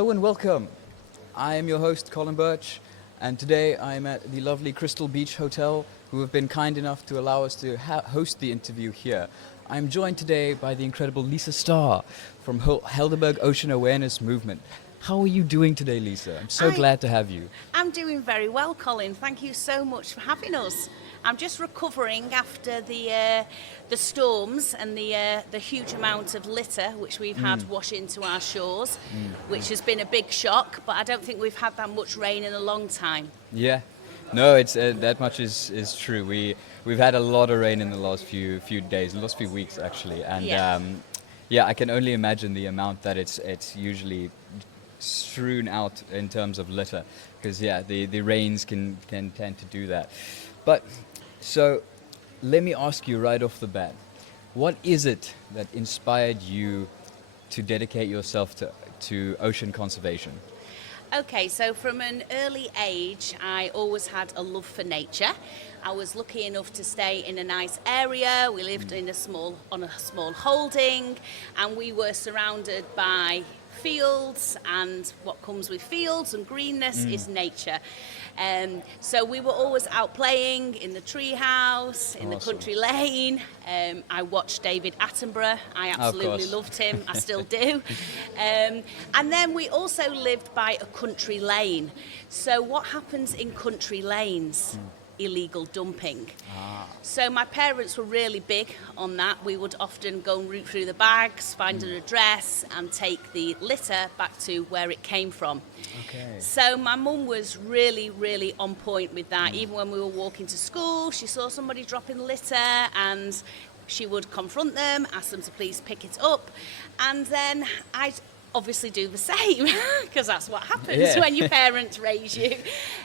Hello and welcome. I am your host, Colin Birch, and today I am at the lovely Krystal Beach Hotel, who have been kind enough to allow us to host the interview here. I'm joined today by the incredible Lisa Starr from Helderberg Ocean Awareness Movement. How are you doing today, Lisa? I'm so glad to have you. I'm doing very well, Colin. Thank you so much for having us. I'm just recovering after the storms and the huge amount of litter which we've had wash into our shores, which has been a big shock. But I don't think we've had that much rain in a long time. Yeah, no, it's that much is true. We've had a lot of rain in the last few days, the last few weeks actually, and yeah, I can only imagine the amount that it's usually strewn out in terms of litter, because the rains can tend to do that. But so let me ask you right off the bat, what is it that inspired you to dedicate yourself to ocean conservation? Okay, so from an early age, I always had a love for nature. I was lucky enough to stay in a nice area. We lived on a small holding, and we were surrounded by fields, and what comes with fields and greenness is nature. So we were always out playing in the tree house, in the country lane. I watched David Attenborough. I absolutely loved him. I still do. And then we also lived by a country lane. So what happens in country lanes? Illegal dumping. So my parents were really big on that. We would often go and root through the bags, find an address, and take the litter back to where it came from. Okay. So my mum was really on point with that. Even when we were walking to school, she saw somebody dropping litter and she would confront them, ask them to please pick it up, and then I'd obviously do the same, because that's what happens when your parents raise you.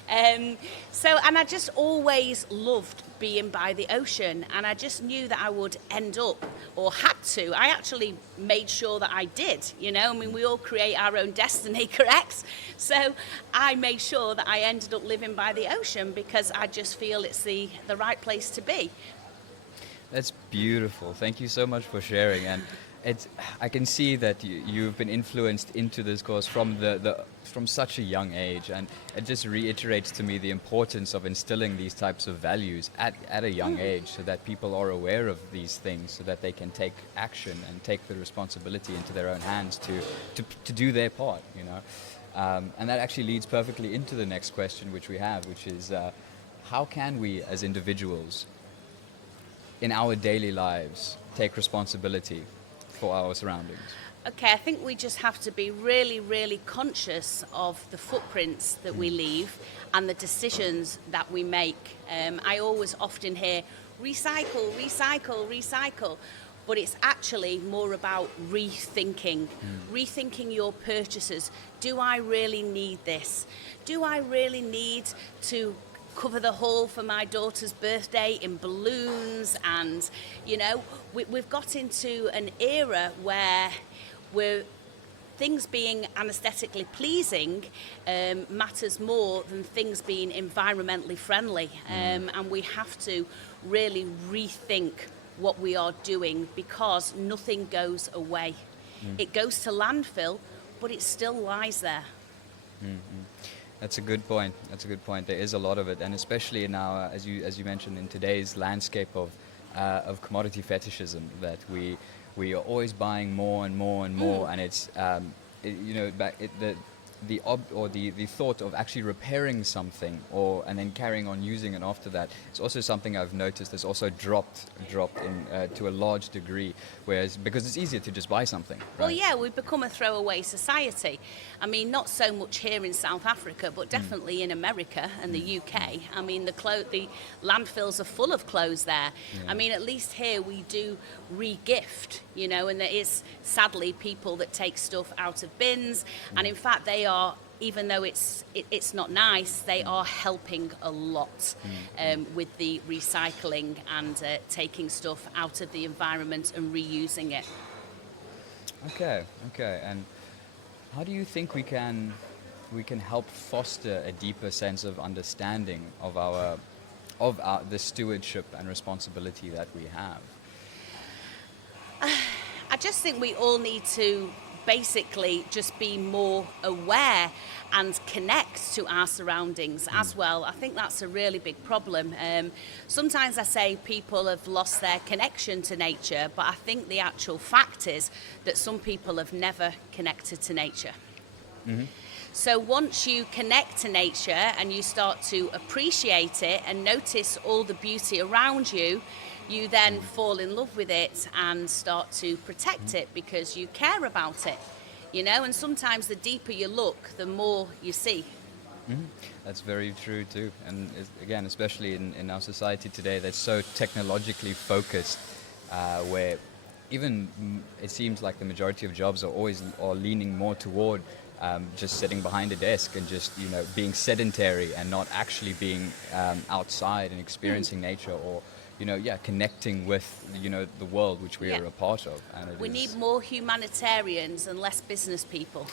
And I just always loved being by the ocean, and I just knew that I would end up, or had to. I actually made sure that I did, I mean, we all create our own destiny, correct? So I made sure that I ended up living by the ocean because I just feel it's the right place to be. That's beautiful. Thank you so much for sharing. And I can see that you've been influenced into this course from from such a young age, and it just reiterates to me the importance of instilling these types of values at a young age, so that people are aware of these things, so that they can take action and take the responsibility into their own hands to do their part. And that actually leads perfectly into the next question which we have, which is how can we as individuals in our daily lives take responsibility for our surroundings? Okay, I think we just have to be really conscious of the footprints that we leave and the decisions that we make. I always often hear recycle, but it's actually more about rethinking your purchases. Do I really need this? Do I really need to cover the hall for my daughter's birthday in balloons? And we've got into an era where things being aesthetically pleasing matters more than things being environmentally friendly, and we have to really rethink what we are doing, because nothing goes away. It goes to landfill, but it still lies there. That's a good point. There is a lot of it, and especially now, as you mentioned, in today's landscape of commodity fetishism, that we are always buying more and more, and it's the thought of actually repairing something and then carrying on using it after that is also something I've noticed has also dropped in to a large degree, because it's easier to just buy something, right? Well, yeah, we've become a throwaway society. I mean, not so much here in South Africa, but definitely in America and the UK. I mean, the landfills are full of clothes there. I mean, at least here we do re-gift, and there is sadly people that take stuff out of bins, and in fact they are, even though it's not nice, they are helping a lot with the recycling and taking stuff out of the environment and reusing it. Okay. And how do you think we can help foster a deeper sense of understanding of the stewardship and responsibility that we have? I just think we all need to basically just be more aware and connect to our surroundings as well. I think that's a really big problem. Sometimes I say people have lost their connection to nature, but I think the actual fact is that some people have never connected to nature. So once you connect to nature and you start to appreciate it and notice all the beauty around you, you then fall in love with it and start to protect it because you care about it, you know, and sometimes the deeper you look, the more you see. That's very true too. And again, especially in our society today that's so technologically focused, where even it seems like the majority of jobs are leaning more toward just sitting behind a desk and just, you know, being sedentary and not actually being outside and experiencing nature, or, you know, connecting with, you know, the world which we are a part of. And we need more humanitarians and less business people.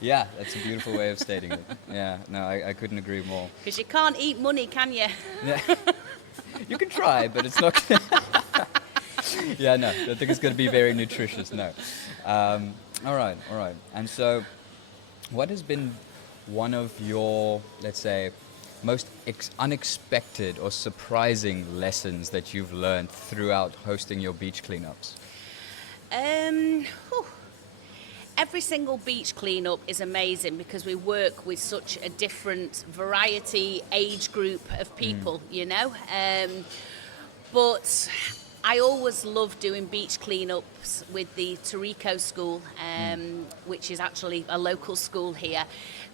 Yeah, that's a beautiful way of stating it. Yeah, no, I couldn't agree more. Because you can't eat money, can you? Yeah. You can try, but it's not. Yeah, no, I don't think it's going to be very nutritious. No. All right. And so, what has been one of your, let's say, most unexpected or surprising lessons that you've learned throughout hosting your beach cleanups? Every single beach cleanup is amazing because we work with such a different variety, age group of people, you know. But I always love doing beach cleanups with the Torrico School, which is actually a local school here.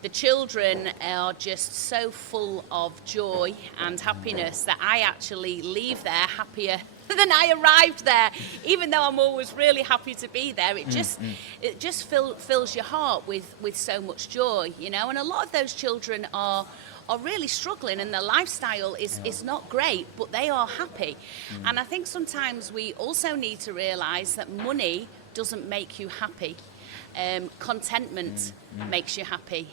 The children are just so full of joy and happiness that I actually leave there happier than I arrived there. Even though I'm always really happy to be there, it just fills your heart with so much joy, you know. And a lot of those children are really struggling and their lifestyle is not great, but they are happy. And I think sometimes we also need to realise that money doesn't make you happy. Contentment makes you happy.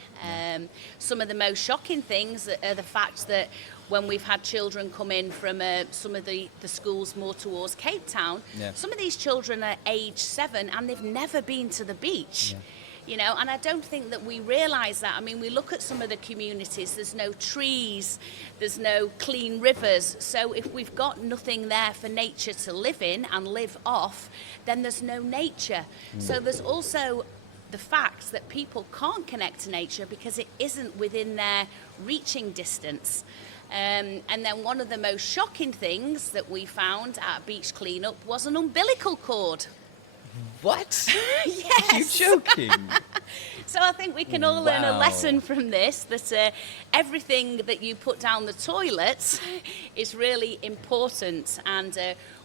Some of the most shocking things are the fact that when we've had children come in from some of the schools more towards Cape Town, some of these children are age 7 and they've never been to the beach. You know, and I don't think that we realise that. I mean, we look at some of the communities, there's no trees, there's no clean rivers. So if we've got nothing there for nature to live in and live off, then there's no nature. So there's also the fact that people can't connect to nature because it isn't within their reaching distance. And then one of the most shocking things that we found at a beach cleanup was an umbilical cord. What? Yes. You're joking. So I think we can all learn a lesson from this, that everything that you put down the toilet is really important. And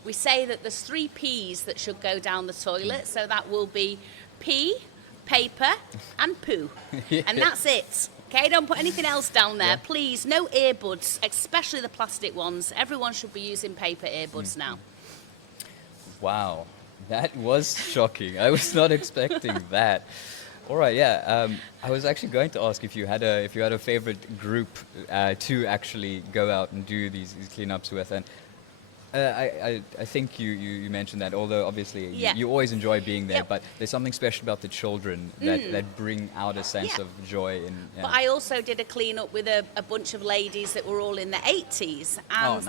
we say that there's 3 P's that should go down the toilet. So that will be pee, paper, and poo. And that's it. Okay, don't put anything else down there. Please, no earbuds, especially the plastic ones. Everyone should be using paper earbuds now. Wow. That was shocking. I was not expecting that. All right, I was actually going to ask if you had a favorite group to actually go out and do these cleanups with, and I think you mentioned that. Although obviously you always enjoy being there, but there's something special about the children that bring out a sense of joy. But I also did a clean up with a bunch of ladies that were all in their 80s, and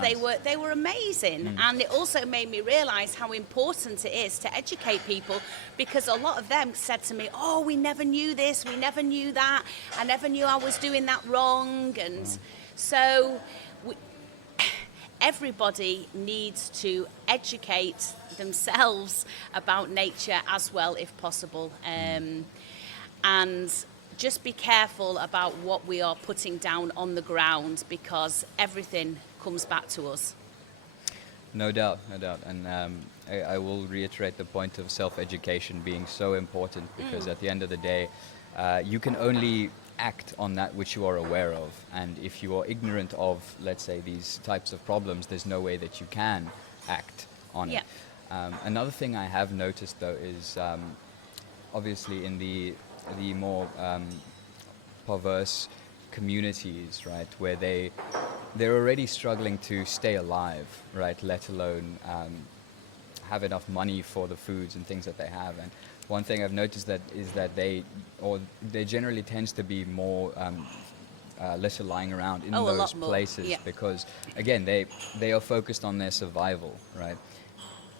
they were amazing. And it also made me realise how important it is to educate people, because a lot of them said to me, "Oh, we never knew this, we never knew that, I never knew I was doing that wrong," and so. Everybody needs to educate themselves about nature as well, if possible. And just be careful about what we are putting down on the ground, because everything comes back to us. No doubt. And I will reiterate the point of self-education being so important, because at the end of the day, you can only act on that which you are aware of, and if you are ignorant of, let's say, these types of problems, there's no way that you can act on it. Another thing I have noticed though is obviously in the more perverse communities, right, where they're already struggling to stay alive, right, let alone have enough money for the foods and things that they have. And one thing I've noticed that is that they generally tends to be more litter lying around in Oh, a those lot more, places yeah. because again they are focused on their survival, right?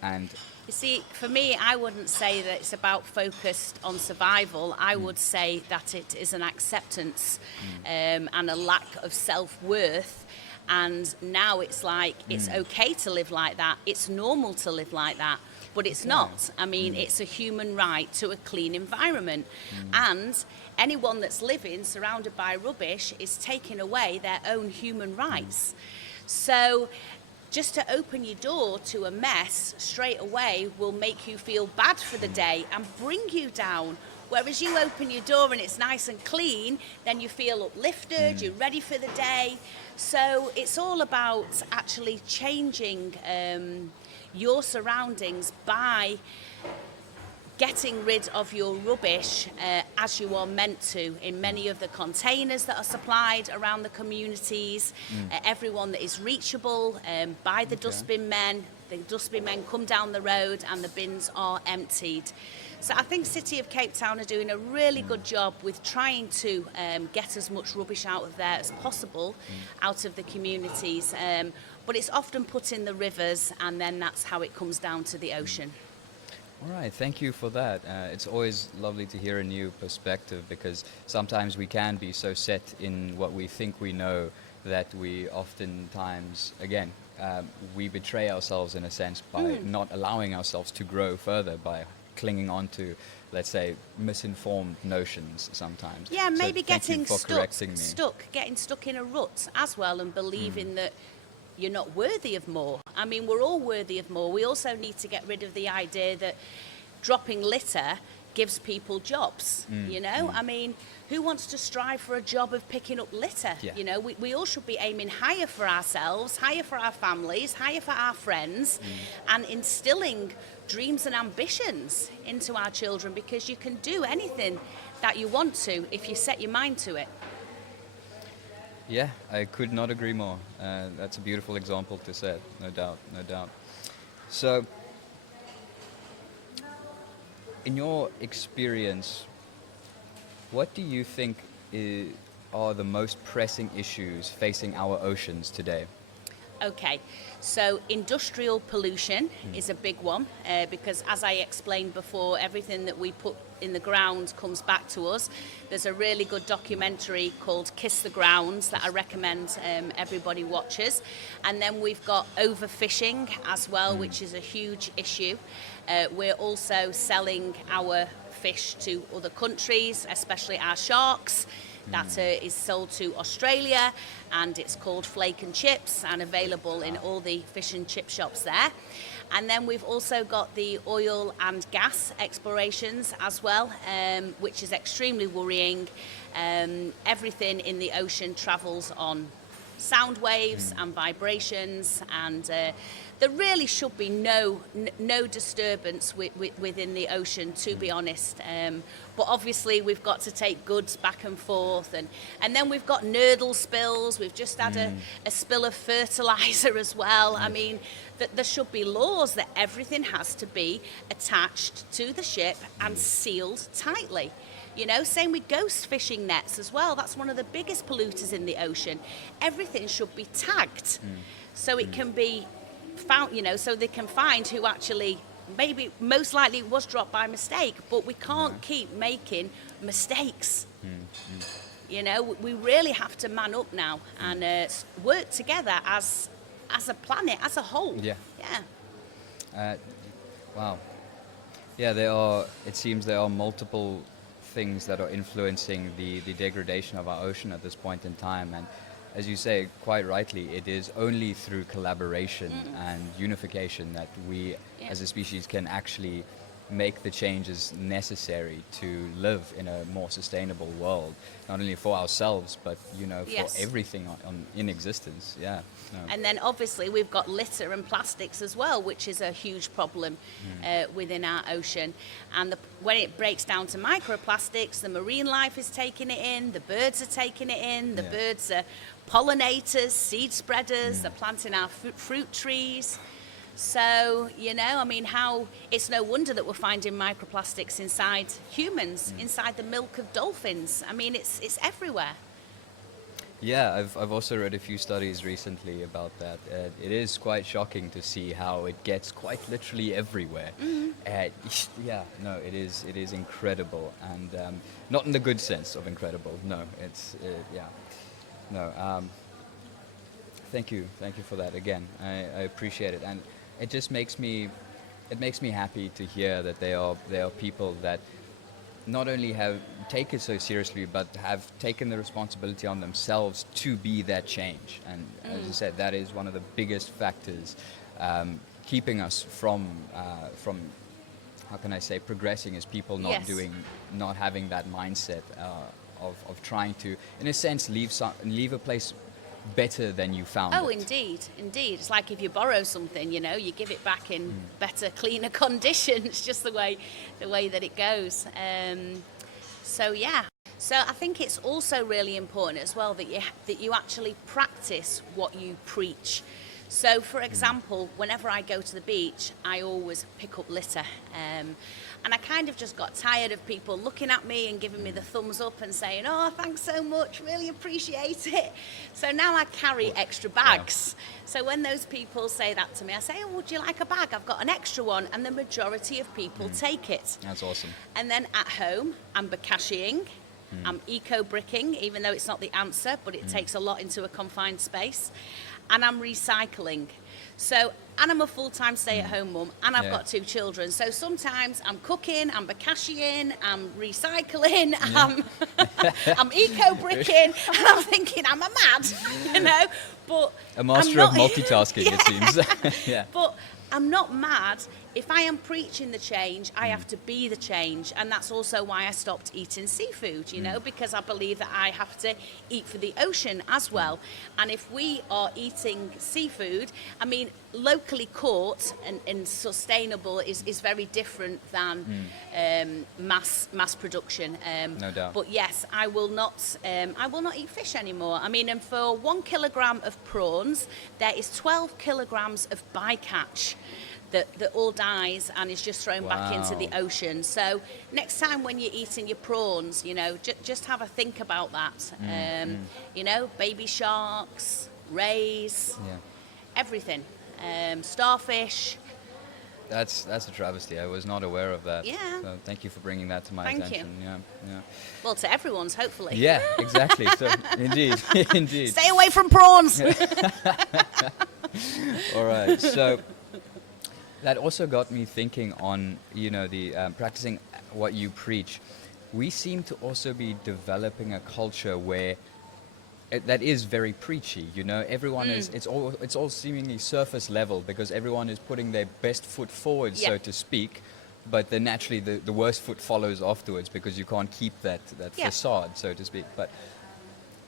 And You see, for me, I wouldn't say that it's about focused on survival. I would say that it is an acceptance and a lack of self-worth. And now it's like it's okay to live like that. It's normal to live like that. But it's not. I mean, it's a human right to a clean environment. And anyone that's living surrounded by rubbish is taking away their own human rights. So just to open your door to a mess straight away will make you feel bad for the day and bring you down. Whereas you open your door and it's nice and clean, then you feel uplifted, you're ready for the day. So it's all about actually changing your surroundings by getting rid of your rubbish as you are meant to in many of the containers that are supplied around the communities, everyone that is reachable by the dustbin men. The dustbin men come down the road and the bins are emptied. So I think City of Cape Town are doing a really good job with trying to get as much rubbish out of there as possible, out of the communities. But it's often put in the rivers and then that's how it comes down to the ocean. all right, thank you for that. It's always lovely to hear a new perspective because sometimes we can be so set in what we think we know that we oftentimes, again, we betray ourselves in a sense by not allowing ourselves to grow further by clinging on to, let's say, misinformed notions sometimes. Yeah, So maybe thank you getting for correcting me. getting stuck in a rut as well and believing that you're not worthy of more. I mean, we're all worthy of more. We also need to get rid of the idea that dropping litter gives people jobs, you know? I mean, who wants to strive for a job of picking up litter? Yeah. You know, we all should be aiming higher for ourselves, higher for our families, higher for our friends, and instilling dreams and ambitions into our children because you can do anything that you want to if you set your mind to it. Yeah, I could not agree more. That's a beautiful example to set, no doubt, no doubt. So, in your experience, what do you think are the most pressing issues facing our oceans today? Okay, so industrial pollution is a big one because as I explained before, everything that we put in the ground comes back to us. There's a really good documentary called Kiss the Grounds that I recommend everybody watches. And then we've got overfishing as well, which is a huge issue. We're also selling our fish to other countries, especially our sharks. That is sold to Australia and it's called Flake and Chips and available in all the fish and chip shops there. And then we've also got the oil and gas explorations as well, which is extremely worrying. Everything in the ocean travels on sound waves and vibrations and there really should be no disturbance within the ocean, to be honest. But obviously we've got to take goods back and forth and then we've got nurdle spills. We've just had a spill of fertilizer as well. I mean, that there should be laws that everything has to be attached to the ship and sealed tightly. You know, same with ghost fishing nets as well. That's one of the biggest polluters in the ocean. Everything should be tagged so it can be found, you know, so they can find who actually, maybe most likely it was dropped by mistake, but we can't keep making mistakes. You know, we really have to man up now and work together as a planet, as a whole. Yeah. Yeah. Wow. Yeah, it seems there are multiple things that are influencing the degradation of our ocean at this point in time. And as you say, quite rightly, it is only through collaboration and unification that we as a species can actually make the changes necessary to live in a more sustainable world, not only for ourselves, but, you know, for everything in existence. Yeah. No. And then obviously we've got litter and plastics as well, which is a huge problem within our ocean. And when it breaks down to microplastics, the marine life is taking it in, the birds are taking it in, the birds are pollinators, seed spreaders, they're planting our fruit trees. So, I mean, it's no wonder that we're finding microplastics inside humans, inside the milk of dolphins. I mean, it's everywhere. Yeah, I've also read a few studies recently about that. It is quite shocking to see how it gets quite literally everywhere. Yeah, no, it is incredible, and not in the good sense of incredible. No, it's yeah, no. Thank you for that again. I appreciate it, and it makes me happy to hear that there are people that not only have take it so seriously, but have taken the responsibility on themselves to be that change. And as I said, that is one of the biggest factors keeping us from how can I say, progressing as people, Yes. not having that mindset of trying to, in a sense, leave a place better than you found Oh, it. indeed. It's like if you borrow something, you give it back in better, cleaner condition. It's just the way that it goes. So yeah. So I think it's also really important as well that you actually practice what you preach. So, for example, whenever I go to the beach, I always pick up litter. And I kind of just got tired of people looking at me and giving me the thumbs up and saying, "Oh, thanks so much, really appreciate it." So now I carry extra bags. So when those people say that to me, I say, "Oh, would you like a bag? I've got an extra one." And the majority of people take it. That's awesome. And then at home, I'm bakashing, I'm eco-bricking, even though it's not the answer, but it takes a lot into a confined space. And I'm recycling. So, and I'm a full-time stay-at-home mum, and I've got 2 children. So sometimes I'm cooking, I'm bakashing, I'm recycling, I'm eco-bricking, and I'm thinking, am I mad? But A master of multitasking, it seems. Yeah. But I'm not mad. If I am preaching the change, I have to be the change. And that's also why I stopped eating seafood, because I believe that I have to eat for the ocean as well. And if we are eating seafood, I mean, locally caught and sustainable is very different than mass production. No doubt. But yes, I will not eat fish anymore. I mean, and for 1 kilogram of prawns, there is 12 kilograms of bycatch that all dies and is just thrown back into the ocean. So next time when you're eating your prawns, just have a think about that. Baby sharks, rays, everything, starfish. That's a travesty. I was not aware of that. Yeah. So thank you for bringing that to my Thank attention. you. Yeah. Well, to everyone's, hopefully. Yeah, exactly. So indeed. Stay away from prawns. All right. So that also got me thinking on, the practicing what you preach. We seem to also be developing a culture where that is very preachy. Everyone is. It's all seemingly surface level because everyone is putting their best foot forward, so to speak. But then naturally, the worst foot follows afterwards because you can't keep that facade, so to speak. But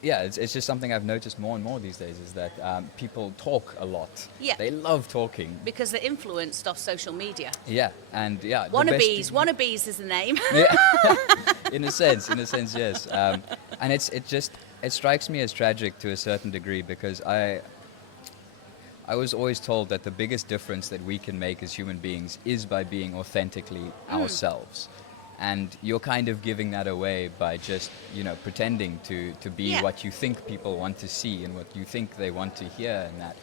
yeah, it's just something I've noticed more and more these days is that people talk a lot. Yeah. They love talking. Because they're influenced off social media. Yeah, and yeah. Wannabes is the name. Yeah. in a sense, yes. And it strikes me as tragic to a certain degree because I was always told that the biggest difference that we can make as human beings is by being authentically ourselves. And you're kind of giving that away by just, pretending to be what you think people want to see and what you think they want to hear and that.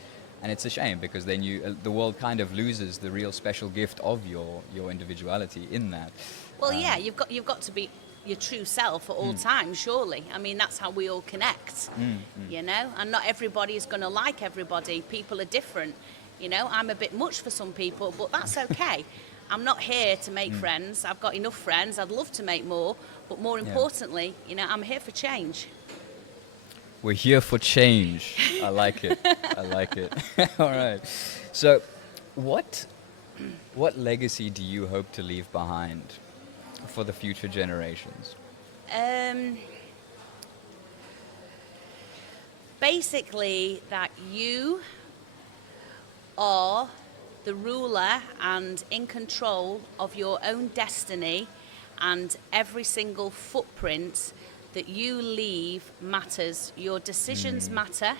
And it's a shame because then the world kind of loses the real special gift of your individuality in that. Well, you've got to be your true self at all times, surely. I mean, that's how we all connect, and not everybody is going to like everybody. People are different, I'm a bit much for some people, but that's okay. I'm not here to make friends. I've got enough friends. I'd love to make more, but more importantly, I'm here for change. We're here for change. I like it. All right. So, what legacy do you hope to leave behind for the future generations? Basically, that you are the ruler and in control of your own destiny, and every single footprint that you leave matters. Your decisions matter,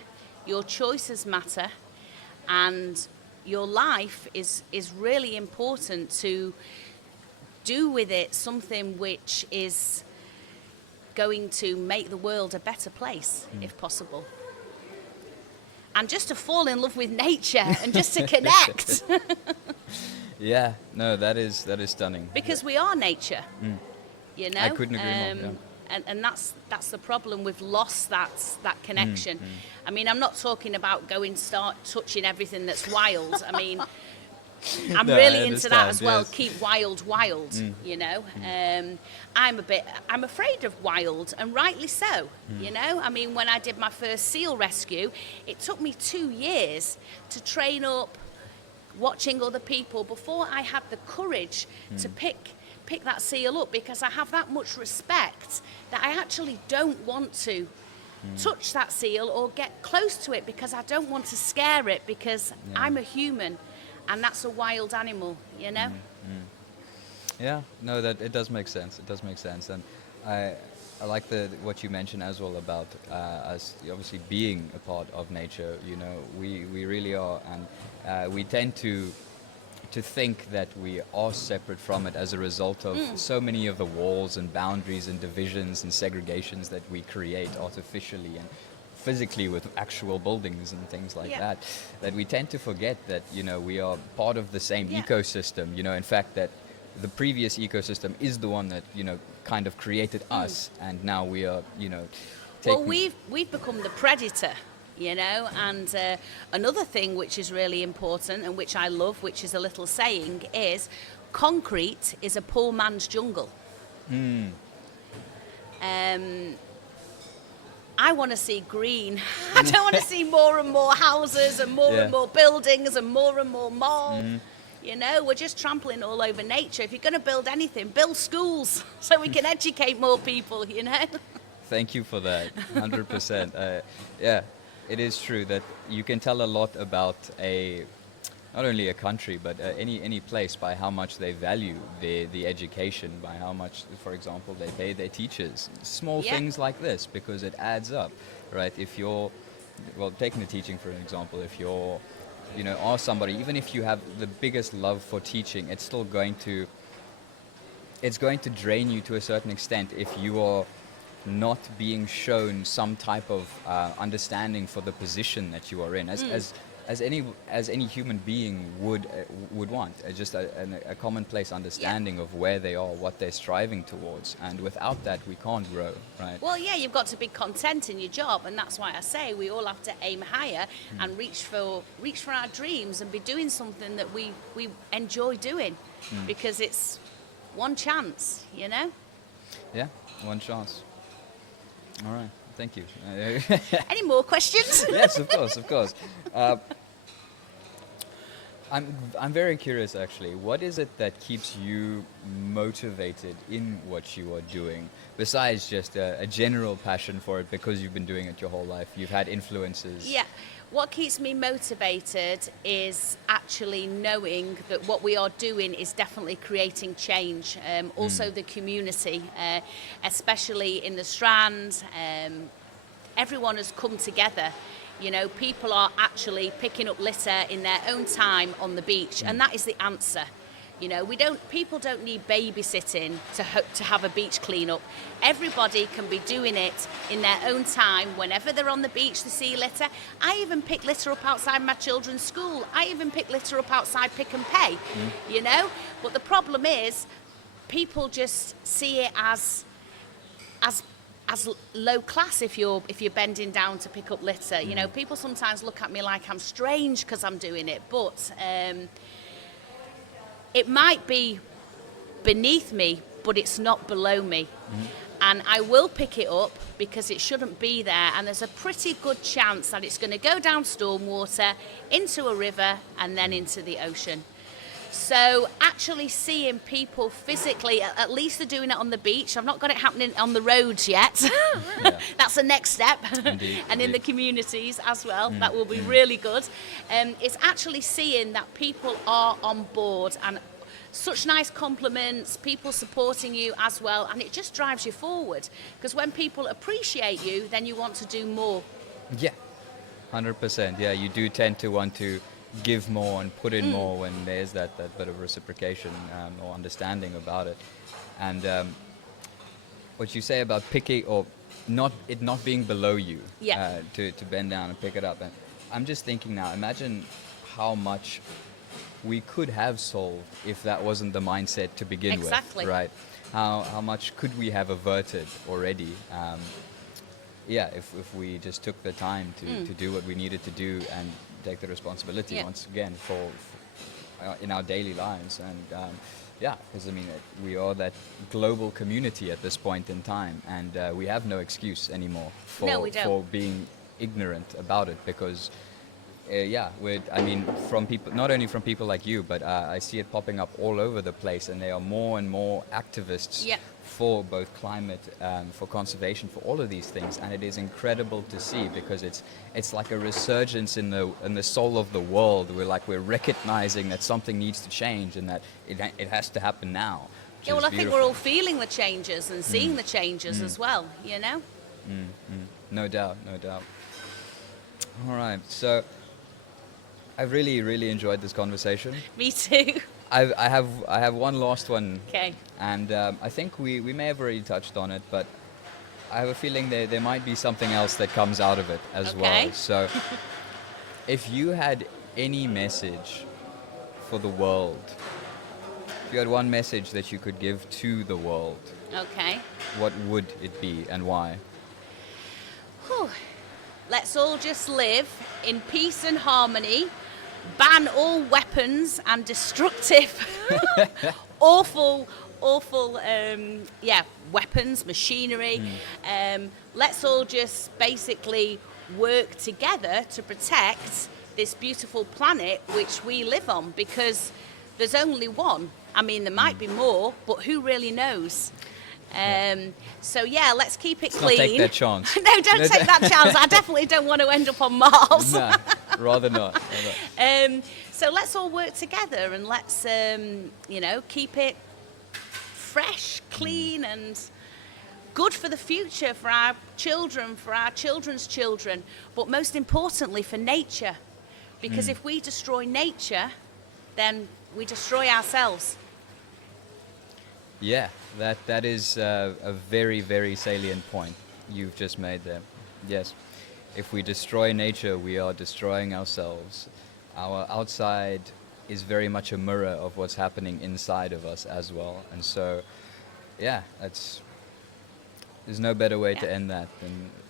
your choices matter, and your life is really important to do with it something which is going to make the world a better place, if possible. And just to fall in love with nature and just to connect. Yeah, no, that is stunning. Because we are nature, you know. I couldn't agree more. And that's the problem. We've lost that connection. I mean, I'm not talking about start touching everything that's wild. I mean, I'm No, really I into that as well. yes. Keep wild, you know. I'm afraid of wild, and rightly so, you know. I mean, when I did my first seal rescue, it took me 2 years to train up watching other people before I had the courage to pick that seal up, because I have that much respect that I actually don't want to touch that seal or get close to it, because I don't want to scare it, because I'm a human and that's a wild animal, you know. Yeah, no, that it does make sense. It does make sense, and I like what you mentioned as well about us obviously being a part of nature. You know, we really are, and we tend to think that we are separate from it as a result of so many of the walls and boundaries and divisions and segregations that we create artificially and physically with actual buildings and things like that we tend to forget that, you know, we are part of the same ecosystem. You know, in fact, that the previous ecosystem is the one that, you know, kind of created us, and now we are, you know, well, we've become the predator, you know. And another thing which is really important and which I love, which is a little saying, is concrete is a poor man's jungle. I want to see green. I don't want to see more and more houses and more and more buildings and more malls. You know, we're just trampling all over nature. If you're going to build anything, build schools so we can educate more people, you know. Thank you for that, 100%. Yeah, it is true that you can tell a lot about not only a country, but any place by how much they value the education, by how much, for example, they pay their teachers. Small things like this, because it adds up, right? If you're, well, taking the teaching for an example, if you're, you know, are somebody, even if you have the biggest love for teaching, it's still going to drain you to a certain extent if you are not being shown some type of understanding for the position that you are in, as any human being would want, just a commonplace understanding of where they are, what they're striving towards, and without that we can't grow, right? Well, yeah, you've got to be content in your job, and that's why I say we all have to aim higher and reach for our dreams and be doing something that we enjoy doing, because it's one chance, you know. Yeah, one chance. All right, thank you. Any more questions? Yes, of course. I'm very curious, actually. What is it that keeps you motivated in what you are doing, besides just a general passion for it because you've been doing it your whole life? You've had influences. Yeah. What keeps me motivated is actually knowing that what we are doing is definitely creating change. Also the community, especially in the Strand, everyone has come together. You know, people are actually picking up litter in their own time on the beach, and that is the answer. You know, people don't need babysitting to have a beach cleanup. Everybody can be doing it in their own time. Whenever they're on the beach, they see litter. I even pick litter up outside my children's school. I even pick litter up outside Pick and Pay, you know. But the problem is, people just see it as low class if you're bending down to pick up litter. You know, people sometimes look at me like I'm strange because I'm doing it, but it might be beneath me, but it's not below me. And I will pick it up because it shouldn't be there, and there's a pretty good chance that it's going to go down stormwater, into a river, and then into the ocean. So actually seeing people physically, at least they're doing it on the beach. I've not got it happening on the roads yet. That's the next step. And in the communities as well. That will be really good. It's actually seeing that people are on board, and such nice compliments, people supporting you as well, and it just drives you forward. Because when people appreciate you, then you want to do more. Yeah, 100%. Yeah, you do tend to want to give more and put in more when there's that bit of reciprocation or understanding about it. And what you say about picking or not being below you, Yeah. to bend down and pick it up. And I'm just thinking now, imagine how much we could have solved if that wasn't the mindset to begin Exactly. with, right? How much could we have averted already? If we just took the time to do what we needed to do and take the responsibility once again for in our daily lives. And because I mean, we are that global community at this point in time, and we have no excuse anymore No, we don't. for being ignorant about it, because I mean, from people, not only from people like you, but I see it popping up all over the place, and there are more and more activists for both climate, for conservation, for all of these things, and it is incredible to see, because it's like a resurgence in the soul of the world. We're recognizing that something needs to change, and that it has to happen now. Yeah, well, I think we're all feeling the changes and seeing the changes as well, you know? No doubt, no doubt. All right, so I've really, really enjoyed this conversation. Me too. I have one last one. Okay. And I think we may have already touched on it, but I have a feeling there might be something else that comes out of it as well. So if you had any message for the world, if you had one message that you could give to the world, what would it be and why? Whew. Let's all just live in peace and harmony. Ban all weapons and destructive, awful, weapons, machinery. Let's all just basically work together to protect this beautiful planet which we live on, because there's only one. I mean, there might be more, but who really knows? So let's keep it clean. Not take that chance. No, don't take that chance. I definitely don't want to end up on Mars. No, rather not. So let's all work together, and let's keep it fresh, clean, and good for the future, for our children, for our children's children, but most importantly for nature. Because if we destroy nature, then we destroy ourselves. Yeah, that is a very, very salient point you've just made there. Yes, if we destroy nature, we are destroying ourselves. Our outside is very much a mirror of what's happening inside of us as well. And so, there's no better way to end that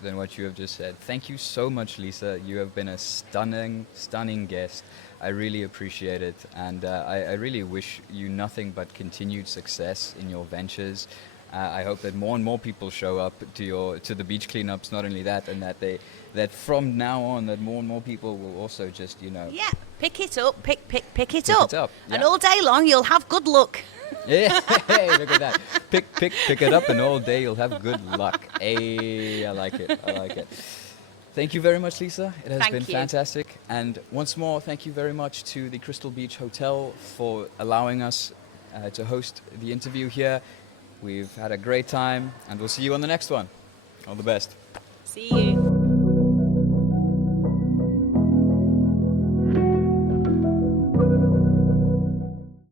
than what you have just said. Thank you so much, Lisa. You have been a stunning, stunning guest. I really appreciate it, and I really wish you nothing but continued success in your ventures. I hope that more and more people show up to the beach cleanups. Not only that, and that from now on, that more and more people will also just pick it up, pick it up, and all day long you'll have good luck. Yeah, hey, look at that. Pick it up, and all day you'll have good luck. Hey, I like it. Thank you very much, Lisa. It has been fantastic. And once more, thank you very much to the Krystal Beach Hotel for allowing us to host the interview here. We've had a great time, and we'll see you on the next one. All the best. See you.